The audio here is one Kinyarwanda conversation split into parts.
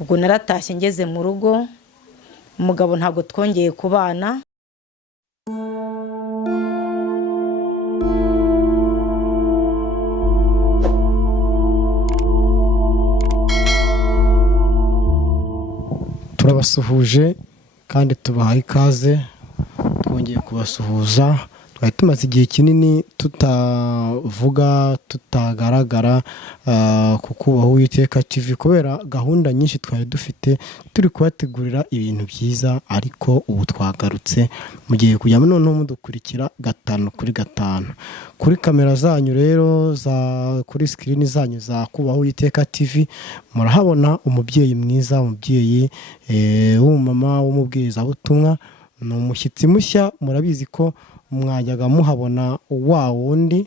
ubwo naratashye ngeze mu rugo, umugabo ntabwo twongeye kubana. Turabasuhuje kandi tubahaye ikaze, twongeye kubasuhuza. Twari tumaze igihe kinini tutavuga, tutagaragara ku Kubaha Uwiteka TV kubera gahunda nyinshi twari dufite, turi kubategurira ibintu byiza, ariko ubu twagarutse mugiye kujya noneho mudukurikira 5/5 kuri kamera zanyu rero, kuri screen zanyu za Kubaha Uwiteka TV. Murahabona umubyeyi mwiza, umubyeyi w'umumama w'umubwirizabutumwa, ni umushyitsi mushya. Murabizi ko mwajyaga muhabona wa wundi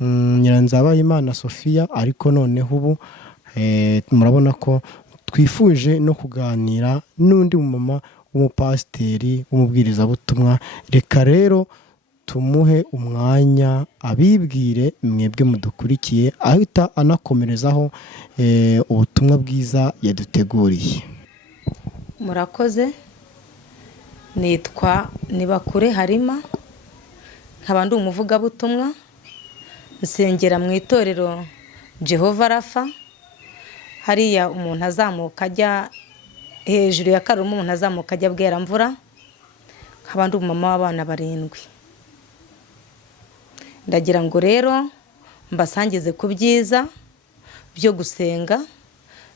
Nyiranzabayimana Sophia, ariko noneho ubu murabona ko twifuje no kuganira n'undi mumama w'umupasiteri w'umubwirizabutumwa. Reka rero tumuhe umwanya abibwire mwebwe mudukurikiye, ahita anakomerezaho ubutumwa bwiza yaduteguriye. Murakoze. Nitwa Nibakure Halima, nkaba ndi umuvugabutumwa, nsengera mu itorero Jehova Rafa, hariya umuntu azamuka ajya hejuru ya Karumu, umuntu azamuka ajya Bweramvura. Nkaba ndi umumama w'abana 7. Ndagira ngo rero mbasangize ku byiza byo gusenga,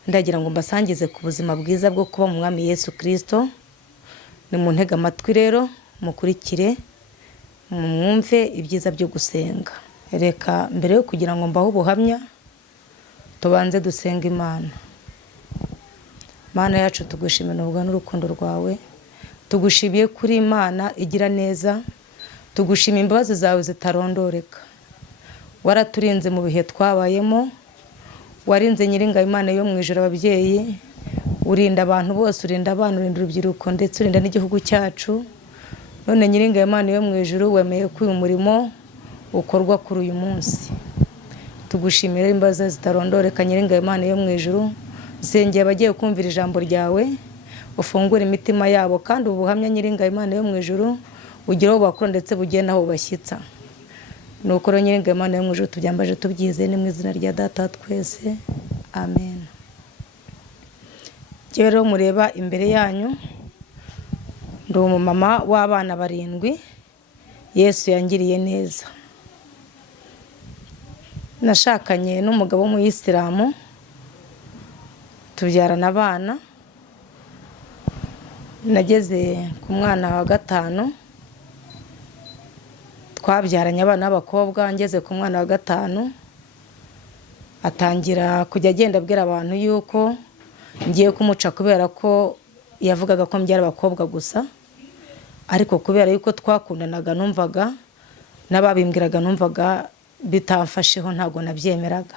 ndagira ngo mbasangize ku buzima bwiza bwo kuba mu Mwami Yesu Kristo. Ni mu ntega amatwi rero mukurikire, mwumve ibyiza byo gusenga. Reka mbere yo kugira ngo mbaho ubuhamya, tubanze dusenga Imana. Mana yacu, tugushimira ubwa n'urukundo rwawe, tugushimiye kuri Imana igira neza, tugushimiye imbabazi zawe zitarondoreka. Waraturinze mu bihe twabayemo, warinze Nyiringabo Imana yo mu ijuru ababyeyi, urinda abantu bose, urinda abana, urinda urubyiruko, ndetse urinda n'igihugu cyacu. None Nyiringabo Imana yo mu ijuru, wemeye ko uyu murimo ukorwa kuri uyu munsi. Tugushimira imbabazi zitarondoreka Nyiringabo Imana yo mu ijuru. Nsengeye abagiye kumvira ijambo ryawe, ufungure imitima yabo, kandi ubuhamya Nyiringabo Imana yo mu ijuru ugira aho bakora ndetse bugenda aho bashyitsa. Nuko rero Nyiringabo Imana yo mu ijuru tubyambaje tubyize, ni mu izina rya Data twese, amen. Njyewe rero mureba imbere yanyu, ndi umumama w'abana 7 Yesu yangiriye neza. Nashakanye n'umugabo w'umuyisilamu, tubyarana abana. Nageze ku mwana wa 5, twabyaranye abana b'abakobwa. Ngeze ku mwana wa 5 atangira kujya agenda abwira abantu yuko ngiye kumuca, kubera ko yavugaga ko mbyara abakobwa gusa, ariko kubera yuko twakundanaga numvaga n'ababimbwiraga numvaga bitamfasheho, ntago nabyemeraga.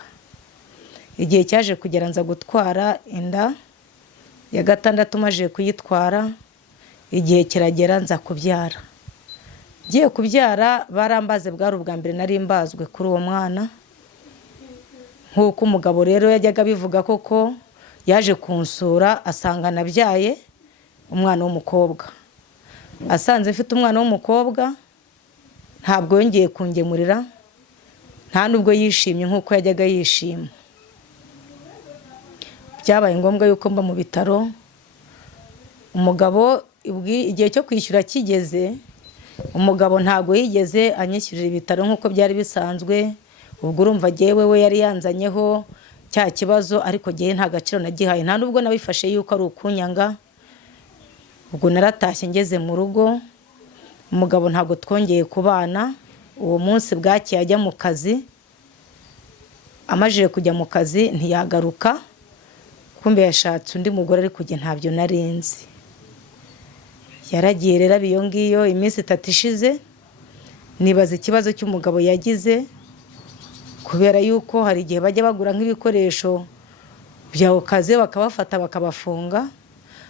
Igihe cyaje kugera nza gutwara inda ya 6, maje kuyitwara, igihe kiragera nza kubyara. Ngiye kubyara barambaze, bwari ubwa mbere nari mbazwe kuri uwo mwana. Nk'uko umugabo rero yajyaga bivuga, koko yaje kunsura asanga nabyaye umwana w'umukobwa. Asanze mfite umwana w'umukobwa, ntabwo yongeye kungemurira, nta nubwo yishimye nk'uko yajyaga yishima. Byabaye ngombwa yuko mba mu bitaro. Umugabo igihe cyo kwishyura kigeze, umugabo ntago yigeze anyishyurira ibitaro nk'uko byari bisanzwe. Ubwo urumva jyewe we yari yanzanyeho cya kibazo, ariko jyewe nta gaciro nagihaye, nta nubwo nabifashe yuko ari ukunyanga. Ubwo naratashye ngeze mu rugo, umugabo ntago twongeye kubana. Uwo munsi bwacye ajya mu kazi, amajije kujya mu kazi ntiyagaruka, kumbe yashatse undi mugore, ariko jye ntabyo narinzi. Yaragiye rero abiyo ngiyo, iminsi 3 ishize, nibaza ikibazo cy'umugabo yagize, kubera yuko hari igihe bajya bagura nk'ibikoresho bya okaziyo bakabafata bakabafunga.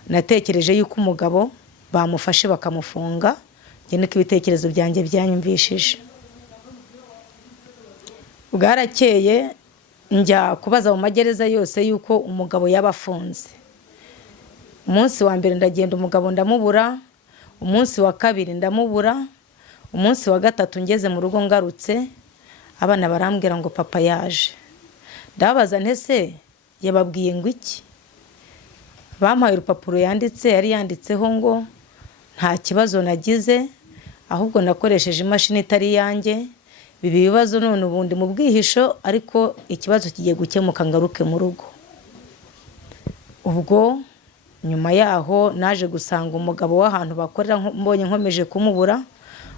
Natekereje yuko umugabo bamufashe bakamufunga, njye niko ibitekerezo byanjye byanyumvishije. Bwarakeye njya kubaza mu magereza yose yuko umugabo yabafunze. umunsi wa mbere ndagenda umugabo ndamubura, umunsi wa kabiri ndamubura, umunsi wa gatatu ngeze mu rugo ngarutse abana barambwira ngo papa yaje. Ndababaza ntese yababwiye ngo iki? Bampaye urupapuro yari yanditseho ngo nta kibazo nagize, ahubwo nakoresheje imashini itari yanjye, bibi bibazo none ubundi mu bwihisho, ariko ikibazo kigiye gukemuka ngaruke mu rugo. Ubwo nyuma yaho naje gusanga umugabo w'ahantu bakorera, mbonye nkomeje kumubura,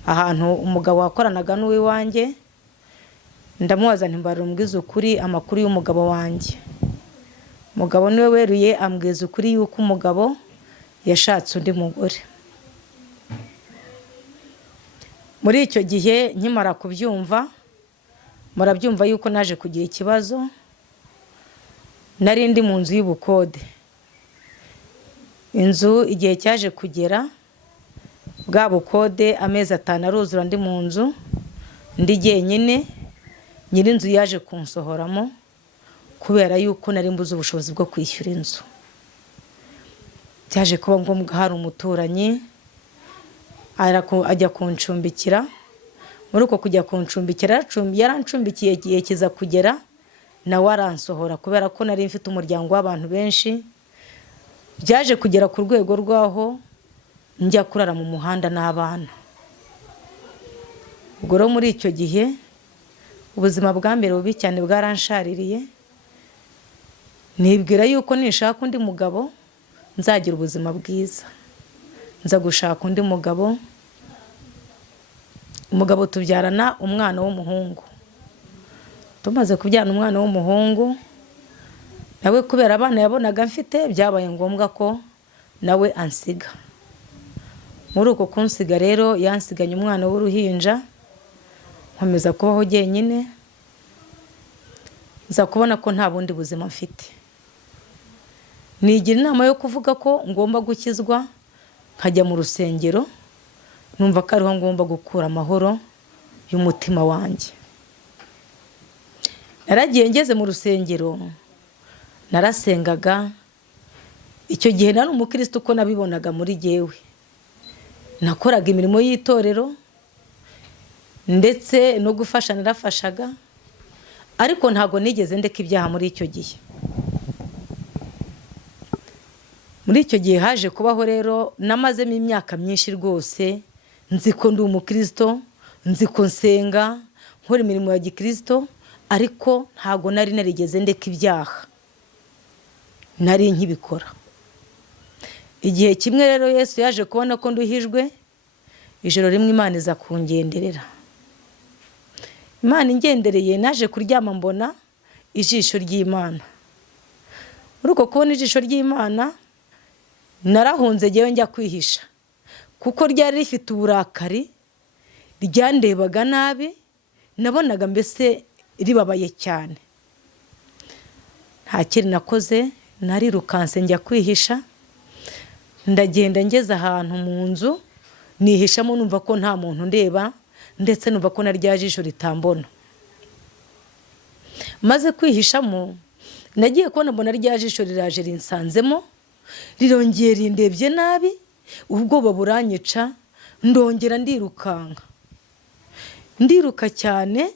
ahantu umugabo wakoranaga n'uwiwanjye, ndamubaza nti mbarumbwiza ukuri amakuru y'umugabo wanjye. Umugabo niwe weruye ambwiza ukuri yuko umugabo yashatse undi mugore. Muri icyo gihe nkimara kubyumva, murabyumva yuko naje kugira ikibazo. Nari ndi mu nzu y'ubukode. Inzu igihe cyaje kugera, bwa bukode amezi 5 aruzura ndi mu nzu, ndi jyenyine, nyir'inzu yaje kunsohoramo kubera yuko nari mbuze ubushobozi bwo kwishyura inzu. Byaje kuba ngombwa hari umuturanyi ajya kuncumbikira. Muri uko kujya kuncumbikira yarancumbikiye, igihe kiza kugera nawe aransohora kubera ko nari mfite umuryango w'abantu benshi. Byaje kugera ku rwego rwaho njya kurara mu muhanda n'abana. Ubwo rero muri icyo gihe ubuzima bwa mbere bubi cyane bwaranshaririye. Nibwira yuko nishaka undi mugabo nzagira ubuzima bwiza. Nza gushaka undi mugabo. Umugabo tubyarana umwana w'umuhungu. Tumaze kubyarana umwana w'umuhungu, nawe kubera abana yabonaga mfite, byabaye ngombwa ko nawe ansiga. Muri uko kunsiga rero yansiganye umwana w'uruhinja, nkomeza kubaho jyenyine. Nza kubona ko nta bundi buzima mfite. Nigira inama yo kuvuga ko ngomba gukizwa, nkajya mu rusengero, numva ko ariho ngomba gukura amahoro y'umutima wanjye. Naragiye ngeze mu rusengero, narasengaga. Icyo gihe nari umukristo uko nabibonaga muri jyewe. Nakoraga imirimo y'itorero ndetse no gufasha narafashaga, ariko ntago nigeze ndeka ibyaha muri icyo gihe. Muri icyo gihe haje kubaho rero, namazemo imyaka myinshi rwose, nzi ko ndi umukristo, nzi ko nsenga, nkora imirimo ya gikristo, ariko ntago nari narigeze ndeka ibyaha. Nari nkibikora. Igihe kimwe rero Yesu yaje kubona ko nduhijwe, ijoro rimwe Imana iza kungenderera. Imana ingendereye, naje kuryama mbona ijisho ry'Imana. Muri uko kubona ijisho ry'Imana, narahunze jyewe njya kwihisha, kuko ryari rifite uburakari, ryandebaga nabi, nabonaga mbese ribabaye cyane. Nta kindi nakoze, narirukanse njya kwihisha. Ndagenda ngeze ahantu mu nzu, nihishamo numva ko nta muntu ndeba, ndetse numva ko na rya jisho ritambona. Maze kwihishamo, nagiye kubona mbona rya jisho riraje rinsanzemo, rirongera rindebye nabi, ubwoba buranyica, ndongera ndirukanka. Ndiruka cyane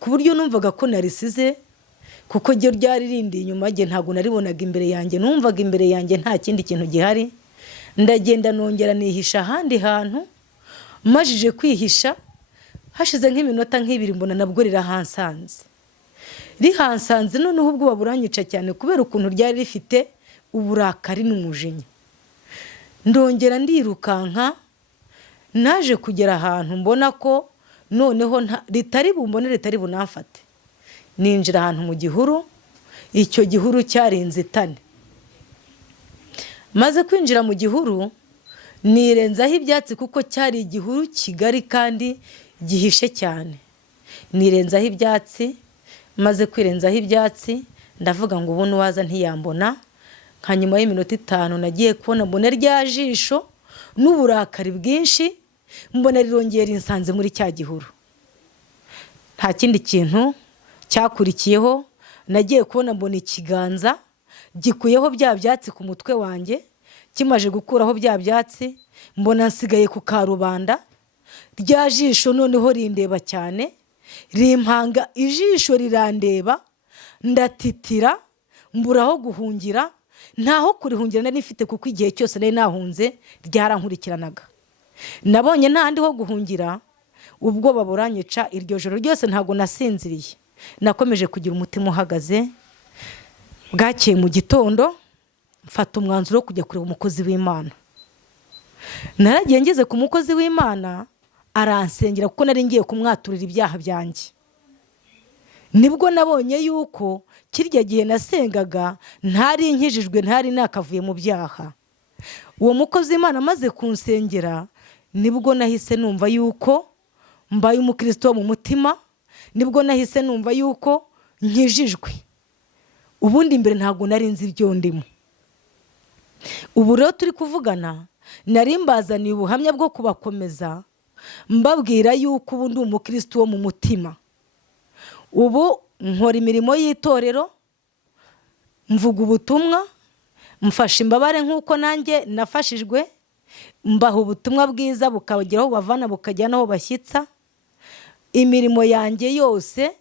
ku buryo numvaga ko narisize, kuko ryo ryari rindi inyuma jye, ntago naribonaga imbere yanjye, numvaga imbere yanjye nta kindi kintu gihari. Ndagenda nongera nihisha ahandi hantu. Majije kwihisha, hashize nk'iminota nk'ibiri mbona nabwo rirahansanze. Rihansanze noneho ubwoba buranyica cyane kubera ukuntu ryari rifite uburakari n'umujinya. Ndongera ndirukanka, naje kugera ahantu mbona ko noneho ritari bumbone, ritari bunamfate. Ninjira ahantu mu gihuru, icyo gihuru cyari inzitane. Maze kwinjira mu gihuru, nirenzaho ibyatsi kuko cyari igihuru kigari kandi gihishe cyane. Nirenzaho ibyatsi, maze kwirenzaho ibyatsi, ndavuga ngo ubu nuwaza ntiyambona. Nka nyuma y'iminota 5 nagiye kubona mbona rya jisho n'uburakari bwinshi, mbona rirongera insanze muri cya gihuru. Nta kindi kintu cyakurikiyeho, nagiye kubona mbona ikiganza gikuyeho bya byatsi ku mutwe wanjye, kimaje gukuraho bya byatsi mbona nsigaye ku karubanda, rya jisho noneho rindeba cyane, rimpanga ijisho rirandeba, ndatitira mburaho guhungira, ntaho kurihungira nari nifite kuko igihe cyose nari nahunze ryarankurikiranaga. Nabonye ntahandi ho guhungira, ubwoba buranyica, iryo joro ryose ntabwo nasinziriye, nakomeje kugira umutima uhagaze. Bwakeye mu gitondo mfata umwanzuro wo kujya kureba umukozi w'Imana. Naragiye ngeze ku mukozi w'Imana, aransengera kuko nari ngiye kumwaturira ibyaha byanjye. Nibwo nabonye yuko kirya gihe nasengaga ntari nkijijwe, ntari nakavuye mu byaha. Uwo mukozi w'Imana amaze kunsengera, nibwo nahise numva yuko mbaye umukristo wo mu mutima, nibwo nahise numva yuko nkijijwe. Ubundi mbere ntabwo nari nzi ibyo ndimo. Ubu rero turi kuvugana, nari mbazaniye ubuhamya bwo kubakomeza, mbabwira yuko ubu ndi umukristo wo mu mutima. Ubu nkora imirimo y'itorero, mvuga ubutumwa, mfasha imbabare nk'uko nanjye nafashijwe, mbaha ubutumwa bwiza bukageraho bavana bukajya naho bashyitsa. Imirimo yanjye yose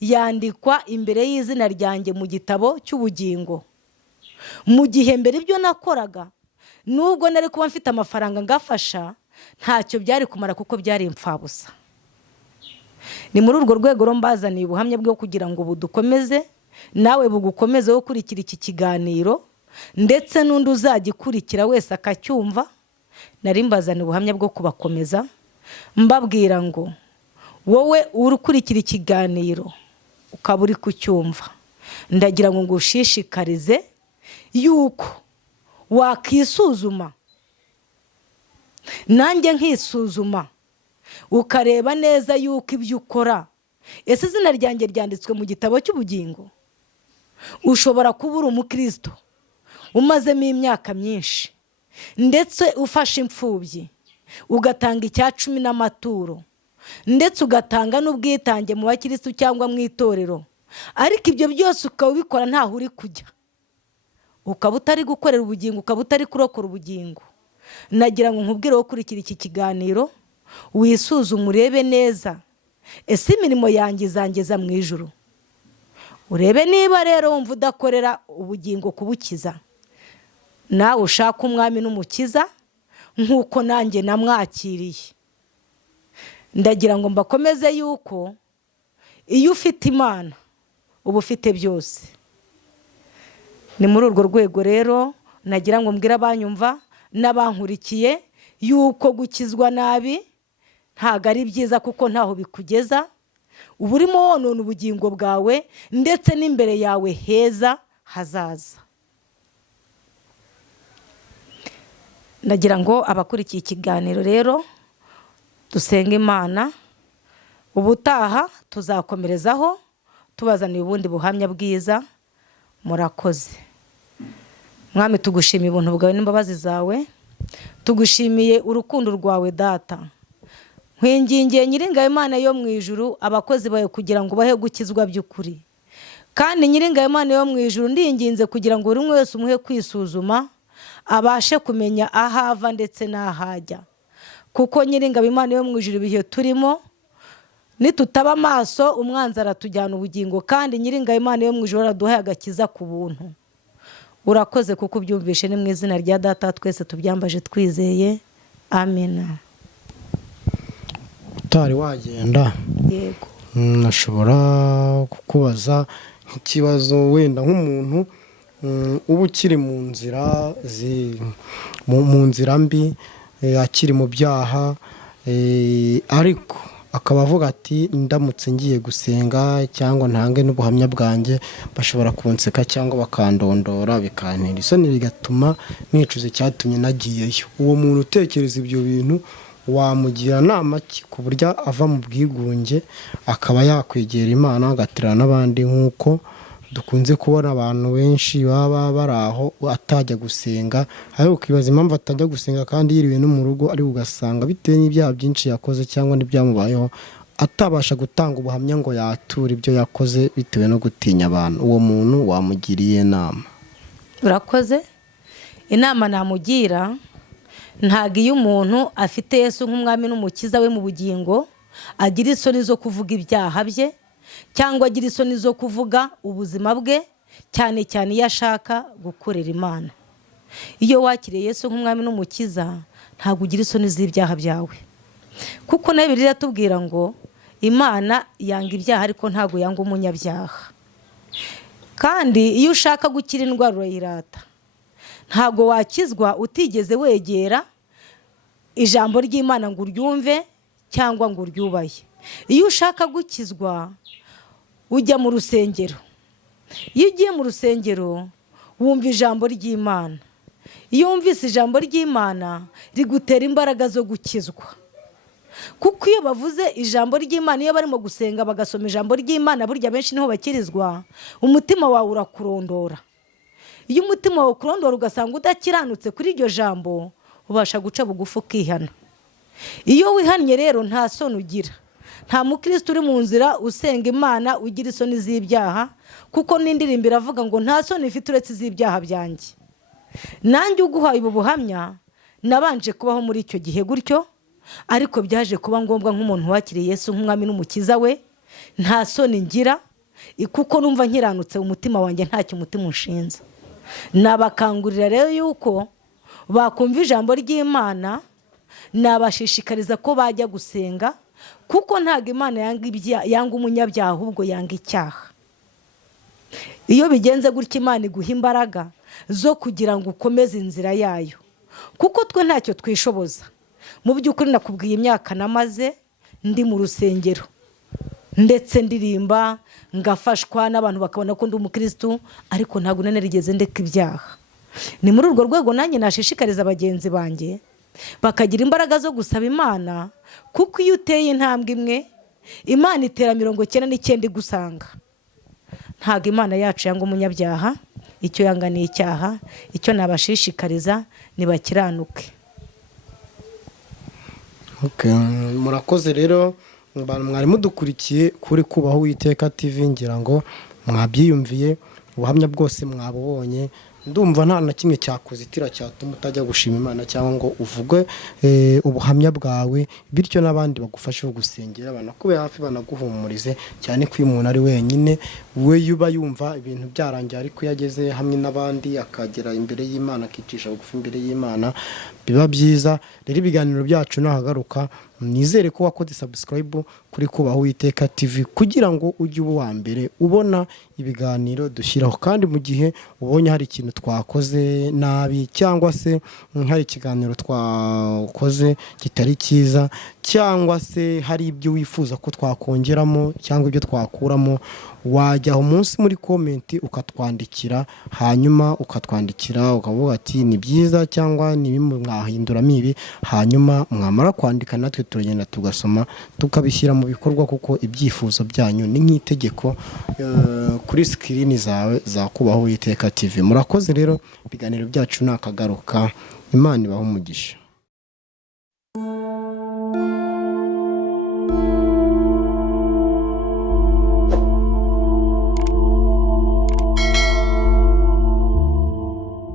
yandikwa imbere y'izina ryanjye mu gitabo cy'ubugingo. Mu gihe mbere ibyo nakoraga, nubwo nari kuba mfite amafaranga ngafasha, ntacyo byari kumara kuko byari impfabusa. Ni muri urwo rwego mbazaniye ubuhamya bwo kugira ngo budukomeze, nawe bugukomeze wo kurikira iki kiganiro, ndetse n'undi uzagikurikira wese akacyumva. Nari mbazaniye ubuhamya bwo kubakomeza, mbabwira ngo wowe urukurikira ikiganiro ukaba uri kucyumva, ndagira ngo ngushishikarize yuko wakisuzuma, nanjye nkisuzuma, ukareba neza yuko ibyo ukora, ese izina ryanjye ryanditswe mu gitabo cy'ubugingo. Ushobora kuba uri umukristo umazemo imyaka myinshi, ndetse ufashe imfubyi, ugatanga icya 10 n'amaturo, ndetse ugatanga n'ubwitange mu bakristo cyangwa mu itorero, ariko ibyo byose ukaba ubikora ntaho uri kujya, ukaba utari gukorera ubugingo, ukaba utari kurokora ubugingo. Nagira ngo nkubwire wo kurikira iki kiganiro, wisuzume urebe neza, ese imirimo yanjye izangeza mu ijuru. Urebe niba rero wumva udakorera ubugingo kubukiza, nawe ushaka umwami n'umukiza nk'uko nanjye namwakiriye. Ndagira ngo mbakomeze yuko iyo ufite Imana uba ufite byose. Ni muri urwo rwego rero nagira ngo mbwira abanyumva n'abankurikiye yuko gukizwa nabi ntago ari byiza kuko ntaho bikugeza. Uba urimo wonona ubugingo bwawe ndetse n'imbere yawe heza hazaza. Ndagira ngo abakurikiye ikiganiro rero dusenga Imana, ubutaha tuzakomerezaho tubazaniye ubundi buhamya bwiza. Murakoze. Mwami, tugushimiye ubuntu bwawe n'imbabazi zawe, tugushimiye urukundo rwawe Data. Nkwingingiye Nyiringabe Imana yo mu ijuru abakozi bawe kugira ngo bahe gukizwa by'ukuri, kandi Nyiringabe Imana yo mu ijuru ndinginze kugira ngo buri wese umuhe kwisuzuma, abashe kumenya ahava ndetse n'ahajya, kuko Nyiringabe Imana yo mu ijuru ibihe turimo nitutaba amaso umwanzi aratujyana ubugingo, kandi Nyiringabe Imana yo mu ijuru araduhaye agakiza ku buntu. Urakoze kuko ubyumvishe, ni mu izina rya Data twese tubyambaje twizeye, amina. Utari wagenda, Yego, nashobora kukubaza nk'ikibazo wenda nk'umuntu uba ukiri mu nzira mu nzira mbi, akiri mu byaha, ariko akaba avuga ati ndamutse ngiye gusenga cyangwa ntange n'ubuhamya bwanjye bashobora kunseka cyangwa bakandondora bikantera isoni bigatuma nicuza icyatumye nagiyeyo. Uwo muntu utekereza ibyo bintu wamugira nama ki ku buryo ava mu bwigunge akaba yakwegera Imana agatirana n'abandi, nk'uko dukunze kubona abantu benshi baba bari aho atajya gusenga, ariko ukibaza impamvu atajya gusenga kandi yiriwe no mu rugo, ari ugasanga bitewe n'ibyaha byinshi yakoze cyangwa n'ibyamubayeho atabasha gutanga ubuhamya ngo yature ibyo yakoze bitewe no gutinya abantu. Uwo muntu wamugiriye nama? urakoze. inama namugira, ntabwo iyo umuntu afite Yesu nk'umwami n'umukiza we mu bugingo agira isoni zo kuvuga ibyaha bye cyangwa agira isoni zo kuvuga ubuzima bwe, cyane cyane iyo ashaka gukorera Imana. Iyo wakiriye Yesu nk'umwami n'umukiza ntabwo ugira isoni z'ibyaha byawe, kuko na Bibiliya iratubwira ngo Imana yanga ibyaha ariko ntabwo yanga umunyabyaha. Kandi iyo ushaka gukira indwara urayirata. Ntabwo wakizwa utigeze wegera ijambo ry'Imana ngo uryumve cyangwa ngo uryubahe. Iyo ushaka gukizwa ujya mu rusengero. Iyo ugiye mu rusengero wumva ijambo ry'Imana. Iyo wumvise ijambo ry'Imana rigutera imbaraga zo gukizwa. Kuko iyo bavuze ijambo ry'Imana, iyo barimo gusenga bagasoma ijambo ry'Imana, burya benshi niho bakirizwa, umutima wawe urakurondora. Iyo umutima wawe ukurondora ugasanga udakiranutse kuri iryo jambo, ubasha guca bugufi ukihana. Iyo wihannye rero nta soni ugira. Nta mukristo uri mu nzira usenga Imana ugira isoni z'ibyaha, kuko n'indirimbo iravuga ngo nta soni ifite uretse iz'ibyaha byanjye. Nanjye uguhaye ubu buhamya nabanje kubaho muri icyo gihe gutyo, ariko byaje kuba ngombwa nk'umuntu wakiriye Yesu nk'umwami n'umukiza we, nta soni ngira, kuko numva nkiranutse umutima wanjye ntacyo umutima unshinze. Nabakangurira rero yuko bakumva ijambo ry'Imana, nabashishikariza ko bajya gusenga, kuko ntabwo Imana yanga umunyabyaha ahubwo yanga icyaha. Iyo bigenze gutya Imana iguha imbaraga zo kugira ngo ukomeze inzira yayo, kuko twe ntacyo twishoboza. Mu by'ukuri nakubwiye imyaka namaze ndi mu rusengero ndetse ndirimba ngafashwa n'abantu bakabona ko ndi umukristo, ariko ntabwo narigeze ndeka ibyaha. Ni muri urwo rwego nanjye nashishikariza bagenzi banjye bakagira imbaraga zo gusaba Imana, kuko iyo uteye intambwe imwe Imana itera 99 igusanga. Ntabwo Imana yacu yanga umunyabyaha, icyo yanga ni icyaha. Icyo nabashishikariza nibakiranuke. Murakoze rero mwari mudukurikiye kuri Kubaho Uwiteka TV, ngira ngo mwabyiyumviye, ubuhamya bwose mwabubonye. Ndumva nta na kimwe cyakuzitira cyatuma utajya gushima Imana cyangwa ngo uvuge ubuhamya bwawe, bityo n'abandi bagufashe gusengera, banakube hafi, banaguhumurize, cyane ko umuntu ari wenyine we yuba yumva ibintu byarangiye, ariko yageze hamwe n'abandi akagera imbere y'Imana, akicisha bugufi imbere y'Imana, biba byiza. Rero ibiganiro byacu nahagaruka, nizere ko wakoze subscribe kuri Kubaho Uwiteka TV kugira ngo ujye uba wa mbere ubona ibiganiro dushyiraho. Kandi mu gihe ubonye hari ikintu twakoze nabi, cyangwa se hari ikiganiro twakoze kitari cyiza, cyangwa se hari ibyo wifuza ko twakongeramo cyangwa ibyo twakuramo, wajya aho munsi muri komenti ukatwandikira, hanyuma ukatwandikira ukavuga ati ni byiza cyangwa ni mwahinduramo ibi, hanyuma mwamara kwandika natwe turagenda tugasoma tukabishyira mu bikorwa, kuko ibyifuzo byanyu ni nk'itegeko kuri screen zawe za Kubaho Uwiteka TV. Murakoze rero, ibiganiro byacu nakagaruka. Imana ibahe umugisha.